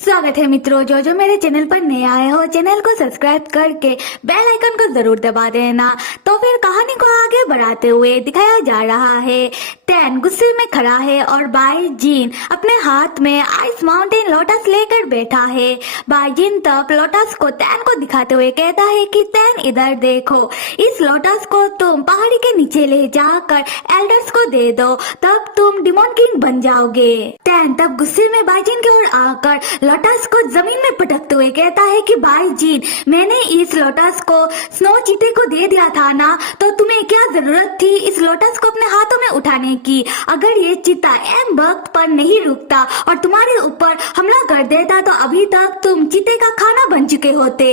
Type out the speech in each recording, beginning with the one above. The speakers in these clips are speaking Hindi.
स्वागत है मित्रों, जो मेरे चैनल पर नए आए हो चैनल को सब्सक्राइब करके बेल आइकन को जरूर दबा देना। तो फिर कहानी को आगे बढ़ाते हुए दिखाया जा रहा है। टैन गुस्से में खड़ा है और बाई जीन अपने हाथ में आइस माउंटेन लोटस लेकर बैठा है। बाई जीन तब लोटस को टैन को दिखाते हुए कहता है कि टैन इधर देखो, इस लोटस को तुम पहाड़ी के नीचे ले जाकर एल्डर्स को दे दो, तब तुम डिमोन किंग बन जाओगे। टैन तब गुस्से में बाई जीन की ओर आकर लोटस को जमीन में पटकते हुए कहता है कि बाई जीन, मैंने इस लोटस को स्नो चीते को दे दिया था ना, तो तुम्हें क्या जरूरत थी इस लोटस को अपने हाथों में उठाने की? अगर ये चीता एम वक्त पर नहीं रुकता और तुम्हारे ऊपर हमला कर देता तो अभी तक तुम चीते का खाना बन चुके होते।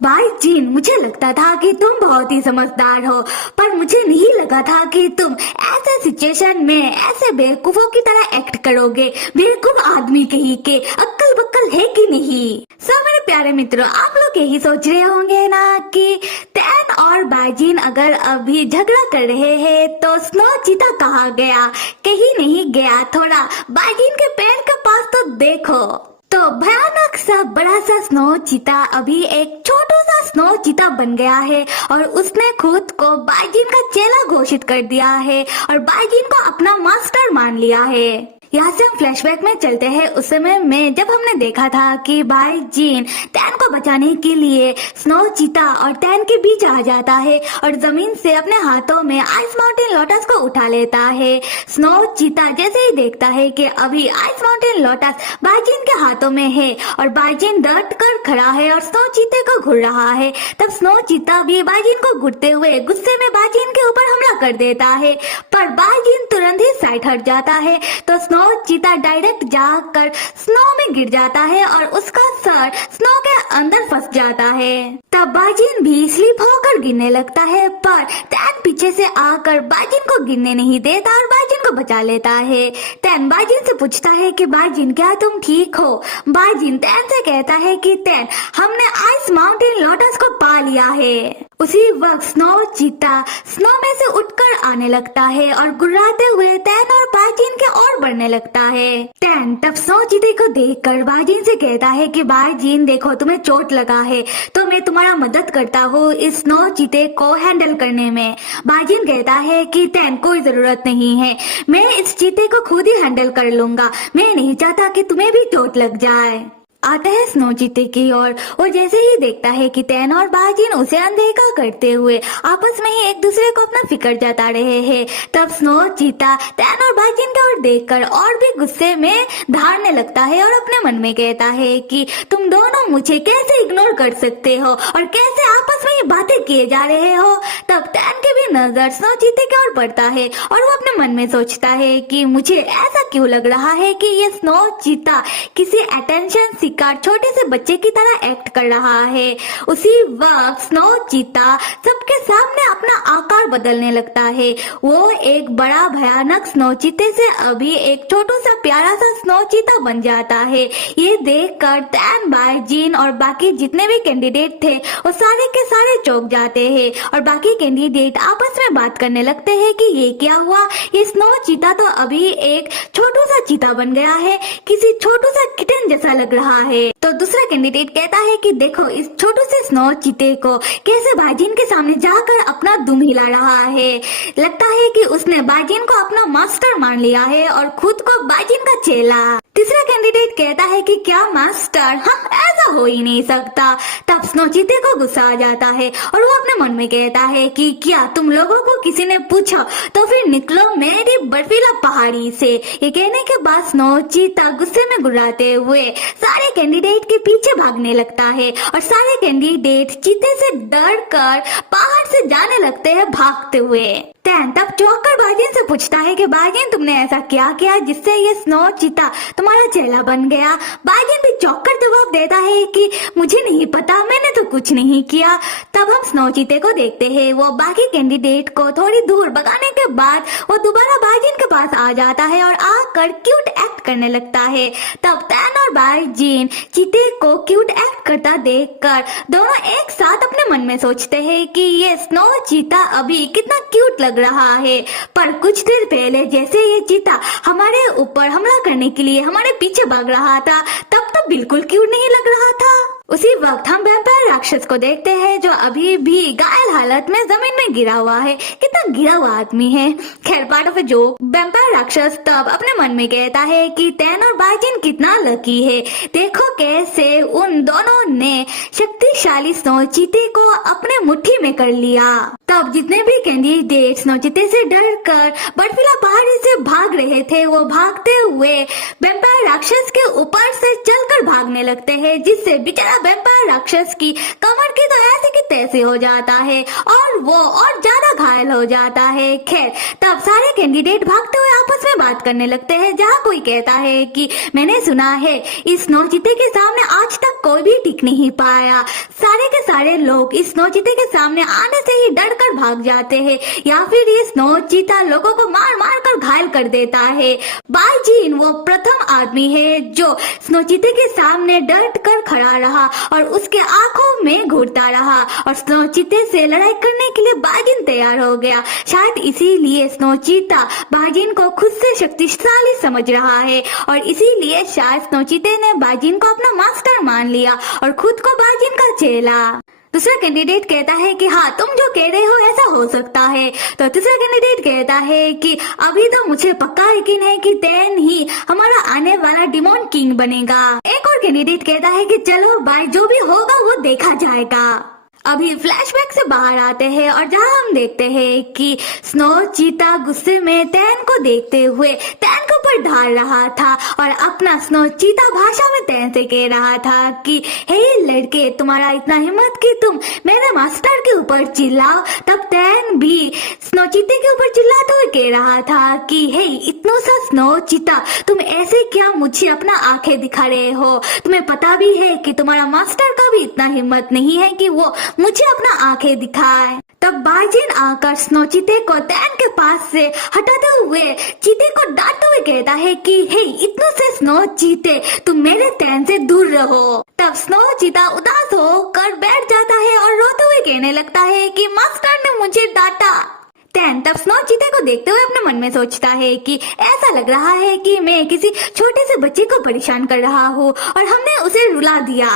भाई जीन, मुझे लगता था कि तुम बहुत ही समझदार हो, पर मुझे नहीं लगा था कि तुम ऐसे सिचुएशन में ऐसे बेवकूफों की तरह एक्ट करोगे। बेवकूफ आदमी कहीं के, अक्ल बक्कल है कि नहीं? सब मेरे प्यारे मित्रों, आप लोग यही सोच रहे होंगे ना कि टैन और बाईजीन अगर अभी झगड़ा कर रहे हैं तो स्नो चीता कहाँ गया? कहीं नहीं गया। थोड़ा बाईजीन के पैर के पास तो देखो। तो भयानक सा बड़ा सा स्नो चीता अभी एक छोटा सा स्नो चीता बन गया है और उसने खुद को बाईजीन का चेला घोषित कर दिया है और बाईजीन को अपना मास्टर मान लिया है। यहाँ से हम फ्लैशबैक में चलते हैं उस समय में जब हमने देखा था कि बाई जीन टैन को बचाने के लिए स्नो चीता और टैन के बीच आ जाता है और जमीन से अपने हाथों में आइस माउंटेन लोटस को उठा लेता है। स्नो चीता जैसे ही देखता है कि अभी ice mountain lotus by gene के हाथों में है और बाई जीन डट कर खड़ा है और स्नो चीते को घूर रहा है, तब स्नो चीता भी बाई जीन को घूरते हुए गुस्से में बाई जीन के ऊपर हमला कर देता है, पर बाई जीन तुरंत ही साइड हट जाता है। तो स्नो चीता डायरेक्ट जाकर स्नो में गिर जाता है और उसका सर स्नो के अंदर फंस जाता है। तब बाजीन भी स्लिप होकर गिरने लगता है, पर टैन पीछे से आकर बाजीन को गिरने नहीं देता और बाजीन को बचा लेता है। टैन बाजीन से पूछता है कि बाजीन, क्या तुम ठीक हो? बाजीन टैन से कहता है कि टैन, हमने आइस माउंटेन लोटस को पा लिया है। उसी वक्त स्नो चीता स्नो में से उठकर आने लगता है और गुर्राते हुए टैन और बाजीन के ओर बढ़ने लगता है। टैन तब स्नो चीते को देखकर बाजीन से कहता है कि बाजीन देखो, तुम्हें चोट लगा है तो मैं तुम्हारा मदद करता हूँ इस स्नो चीते को हैंडल करने में। बाजीन कहता है कि टैन, कोई जरूरत नहीं है, मैं इस चीते को खुद ही हैंडल कर लूंगा, मैं नहीं चाहता कि तुम्हें भी चोट लग जाए। आता है स्नो चीते की ओर और जैसे ही देखता है कि टैन और बाजीन उसे अनदेखा करते हुए आपस में ही एक दूसरे को अपना फिक्र जता रहे हैं, तब स्नो चीता टैन और बाजीन की ओर देखकर और भी गुस्से में धारने लगता है और अपने मन में कहता है कि तुम दोनों मुझे कैसे इग्नोर कर सकते हो और कैसे आपस में ये बातें किए जा रहे हो। तब टैन की भी नजर स्नो चीते की ओर पड़ता है और वो अपने मन में सोचता है कि मुझे ऐसा क्यों लग रहा है कि ये स्नो चीता किसी अटेंशन छोटे से बच्चे की तरह एक्ट कर रहा है। उसी वक्त स्नो चीता सबके सामने अपना आकार बदलने लगता है। वो एक बड़ा भयानक स्नो चीते से अभी एक छोटू सा प्यारा सा स्नो चीता बन जाता है। ये देखकर टैन, बाईजीन और बाकी जितने भी कैंडिडेट थे वो सारे के सारे चौंक जाते हैं और बाकी कैंडिडेट आपस में बात करने लगते हैं कि ये क्या हुआ, ये स्नो चीता तो अभी एक छोटू सा चीता बन गया है, किसी छोटू सा किटन जैसा लग रहा है। तो दूसरा कैंडिडेट कहता है कि देखो, इस छोटू से स्नो चीते को कैसे बाजीन के सामने जाकर अपना दुम हिला रहा है। लगता है कि उसने बाजीन को अपना मास्टर मान लिया है और खुद को बाजीन का चेला। तीसरा कैंडिडेट कहता है कि क्या मास्टर, हम ऐसा हो ही नहीं सकता। तब स्नो चीते को गुस्सा आ जाता है और वो अपने मन में कहता है कि क्या तुम लोगों को किसी ने पूछा, तो फिर निकलो मेरी बर्फीला पहाड़ी से। ये कहने के बाद स्नो चीता गुस्से में गुर्राते हुए सारे कैंडिडेट के पीछे भागने लगता है और सारे कैंडिडेट चीते से डर कर पहाड़ से जाने लगते हैं भागते हुए। टैन तब चौंककर बाजीन से पूछता है कि बाजीन, तुमने ऐसा क्या किया जिससे ये स्नो चीता तुम्हारा चेला बन गया? बाजीन भी चौंककर जवाब देता है कि मुझे नहीं पता, मैंने तो कुछ नहीं किया। तब हम स्नो चीते को देखते हैं, वो बाकी कैंडिडेट को थोड़ी दूर भगाने के बाद वो दोबारा बाजीन के पास आ जाता है और आकर क्यूट एक्ट करने लगता है। तब टैन और बाजीन चीते को क्यूट एक्ट करता देखकर दोनों एक साथ अपने मन में सोचते हैं कि ये स्नो चीता अभी कितना क्यूट लग रहा है, पर कुछ देर पहले जैसे ये चीता हमारे ऊपर हमला करने के लिए हमारे पीछे भाग रहा था, तब तो तो बिल्कुल क्यूट नहीं लग रहा था। उसी वक्त हम वैम्पायर राक्षस को देखते हैं जो अभी भी घायल हालत में जमीन में गिरा हुआ है। कितना गिरा हुआ आदमी है। खैर पार्ट ऑफ जो वैम्पायर राक्षस तब अपने मन में कहता है कि तैन और बाजिन कितना लकी है, देखो कैसे उन दोनों ने शक्तिशाली स्नो चीते को अपने मुट्ठी में कर लिया। तब जितने भी कैंडिडेट स्नो चीते से डर कर बर्फीला पहाड़ी से भाग रहे थे वो भागते हुए वैम्पायर राक्षस के ऊपर से चलकर भागने लगते हैं, जिससे बेचारा वैम्पायर राक्षस की कमर की तो ऐसे की तैसे हो जाता है और वो और ज्यादा घायल हो जाता है। खैर तब सारे कैंडिडेट भागते हुए आपस में बात करने लगते हैं, जहाँ कोई कहता है कि मैंने सुना है इस स्नो चीते के सामने आज तक कोई भी टिक नहीं पाया। सारे के सारे लोग इस स्नो चीते के सामने आने से ही डर कर भाग जाते हैं, या फिर ये स्नो चीता लोगों को मार मार कर घायल कर देता है। बाइजीन वो प्रथम आदमी है जो स्नो चीते के सामने डर कर खड़ा रहा और उसके आंखों में घूरता रहा और स्नो चीते से लड़ाई करने के लिए बाजिन तैयार हो गया। शायद इसीलिए स्नो चीता बाजिन को खुद से शक्तिशाली समझ रहा है और इसीलिए शायद स्नो चीते ने बाजिन को अपना मास्टर मान लिया और खुद को बाजिन का चेला। दूसरा कैंडिडेट कहता है कि हाँ तुम जो कह रहे हो ऐसा हो सकता है। तो तीसरा कैंडिडेट कहता है कि अभी तो मुझे पक्का यकीन है कि तैन ही हमारा आने वाला डिमोन किंग बनेगा। एक और कैंडिडेट कहता है कि चलो भाई जो भी होगा वो देखा जाएगा। अभी फ्लैशबैक से बाहर आते हैं और जहां हम देखते हैं कि स्नो चीता गुस्से में तैन को देखते हुए तैन के ऊपर ढाल रहा था और अपना स्नो चीता भाषा में तैन से कह रहा था कि हे लड़के तुम्हारा इतना हिम्मत कि तुम मेरे मास्टर के ऊपर चिल्लाओ। तब तैन भी स्नो चीते के ऊपर चिल्लाते हुए कह रहा था कि हे इतना सा स्नो चीता तुम ऐसे क्या मुझे अपना आंखें दिखा रहे हो, तुम्हें पता भी है कि तुम्हारा मास्टर का भी इतना हिम्मत नहीं है कि वो मुझे अपना आंखें दिखाए। तब बाजिन आकर स्नो चीते को तैन के पास से हटाते हुए चीते को डांटते हुए कहता है कि हे इतने से स्नो चीते तुम मेरे तैन से दूर रहो। तब स्नो चीता उदास होकर बैठ जाता है और रोते हुए कहने लगता है कि मास्टर ने मुझे डांटा। तैन तब स्नो चीते को देखते हुए अपने मन में सोचता है कि ऐसा लग रहा है कि मैं किसी छोटे से बच्चे को परेशान कर रहा हूँ और हमने उसे रुला दिया।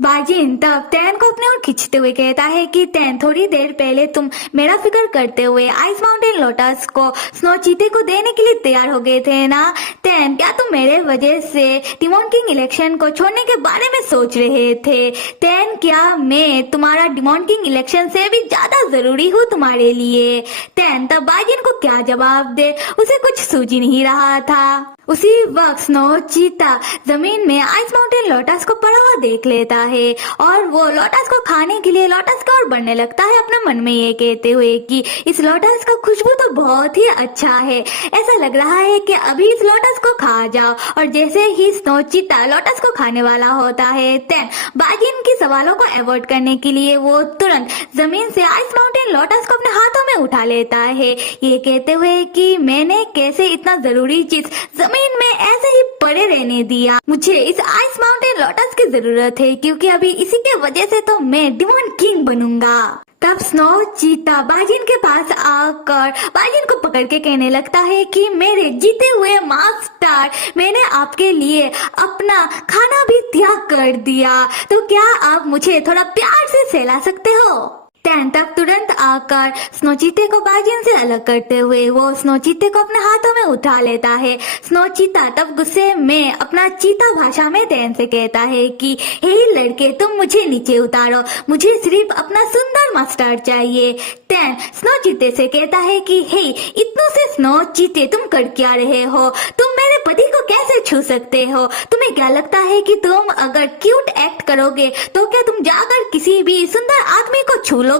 बाजिन तब तैन को अपने ओर खींचते हुए कहता है कि तैन थोड़ी देर पहले तुम मेरा फिक्र करते हुए आइस माउंटेन लोटस को स्नो चीते को देने के लिए तैयार हो गए थे ना। तैन क्या तुम मेरे वजह से डिमोन किंग इलेक्शन को छोड़ने के बारे में सोच रहे थे? तैन क्या मैं तुम्हारा डिमोन किंग इलेक्शन से भी ज्यादा जरूरी हूँ तुम्हारे लिए? तैन तब बाजिन को क्या जवाब दे, उसे कुछ सूझ नहीं रहा था। उसी वक्त स्नो चीता जमीन में आइस माउंटेन लोटस को पड़ा हुआ देख लेता है और वो लोटस को खाने के लिए लोटस की ओर बढ़ने लगता है, अपने मन में ये कहते हुए कि इस लोटस का खुशबू तो बहुत ही अच्छा है, ऐसा लग रहा है कि अभी इस लोटस को खा जाओ। और जैसे ही स्नो चीता लोटस को खाने वाला होता है तैन बाजिन की सवालों को अवॉइड करने के लिए वो तुरंत जमीन से आइस माउंटेन लोटस को अपने हाथों में उठा लेता है, ये कहते हुए कि मैंने कैसे इतना जरूरी चीज जमीन में ऐसे ही पड़े रहने दिया। मुझे इस आइस माउंटेन लोटस की जरूरत है क्योंकि अभी इसी के वजह से तो मैं डिमोन किंग बनूंगा। तब स्नो चीता बाजिन के पास आकर बाजिन को पकड़ के कहने लगता है कि मेरे जीते हुए मास्टर, मैंने आपके लिए अपना खाना भी त्याग कर दिया, तो क्या आप मुझे थोड़ा प्यार से सहला सकते हो? तैन तब तुरंत आकर स्नो चीते को बाजिन से अलग करते हुए वो स्नो चीते को अपने हाथों में उठा लेता है। स्नो चीता तब गुस्से में अपना चीता भाषा में तैन से कहता है कि हे लड़के तुम मुझे नीचे उतारो, मुझे सिर्फ अपना सुंदर मास्टर चाहिए। तैन स्नो चीते से कहता है कि हे इतनों से स्नो चीते तुम कर क्या रहे हो, तुम मेरे पति को कैसे छू सकते हो? तुम्हें क्या लगता है कि तुम अगर क्यूट एक्ट करोगे तो क्या तुम जाकर किसी भी सुंदर आदमी को छू लोगे?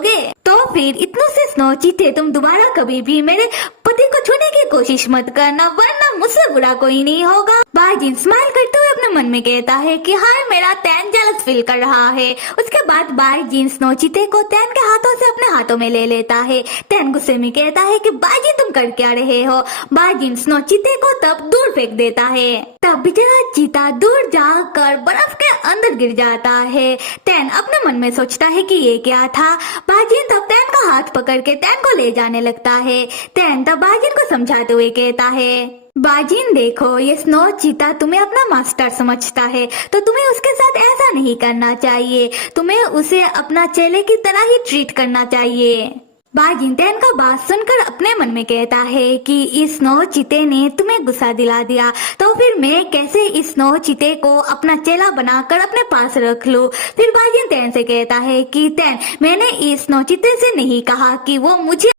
तो फिर इतनों से स्नो चीते तुम दोबारा कभी भी मेरे पति को छूने की कोशिश मत करना, वरना मुझसे बुरा कोई नहीं होगा। बाजिन स्माइल करते हुए अपने मन में कहता है कि हाय मेरा तैन जेलस फील कर रहा है। उसके बाद बाजिन स्नो चीते को तैन के हाथों से अपने हाथों में ले लेता है। तैन गुस्से में कहता है कि बाजिन तुम कर क्या रहे हो? बाजिन स्नो चीते को तब दूर फेंक देता है। तब बेचारा चीता दूर जाकर बर्फ के अंदर गिर जाता है। तैन अपने मन में सोचता है कि ये क्या था। बाजिन तब तैन का हाथ पकड़ के तैन को ले जाने लगता है। तैन तब बाजिन को समझाते हुए कहता है बाजिन देखो, ये स्नो चीता तुम्हें अपना मास्टर समझता है, तो तुम्हें उसके साथ ऐसा नहीं करना चाहिए। तुम्हें उसे अपना चेले की तरह ही ट्रीट करना चाहिए। बाजिन तैन का बात सुनकर अपने मन में कहता है कि इस स्नो चीते ने तुम्हें गुस्सा दिला दिया, तो फिर मैं कैसे इस स्नो चीते को अपना चेला बनाकर अपने पास रख लूं। फिर बाजिन तैन से कहता है कि तैन, मैंने इस स्नो चीते से नहीं कहा कि वो मुझे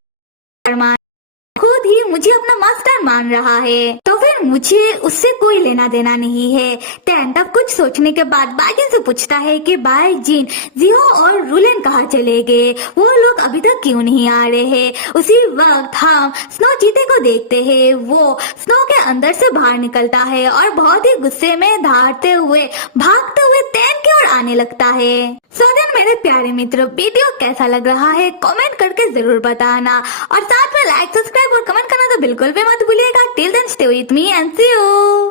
खुद ही मुझे अपना मास्टर मान रहा है, तो फिर मुझे उससे कोई लेना देना नहीं है। टैन तब कुछ सोचने के बाद बाजिन से पूछता है कि बाजिन, जिहो और रुलेन कहाँ चले गए? वो लोग अभी तक क्यों नहीं आ रहे हैं? उसी वक्त हम स्नो चीते को देखते हैं। वो स्नो के अंदर से बाहर निकलता है और बहुत ही गुस्से में भागते हुए टैन की ओर आने लगता है। सो देन मेरे प्यारे मित्रों, वीडियो कैसा लग रहा है कमेंट करके जरूर बताना, और साथ में लाइक, सब्सक्राइब और कमेंट करना तो बिल्कुल भी मत भूलिएगा। Till then stay with me and see you.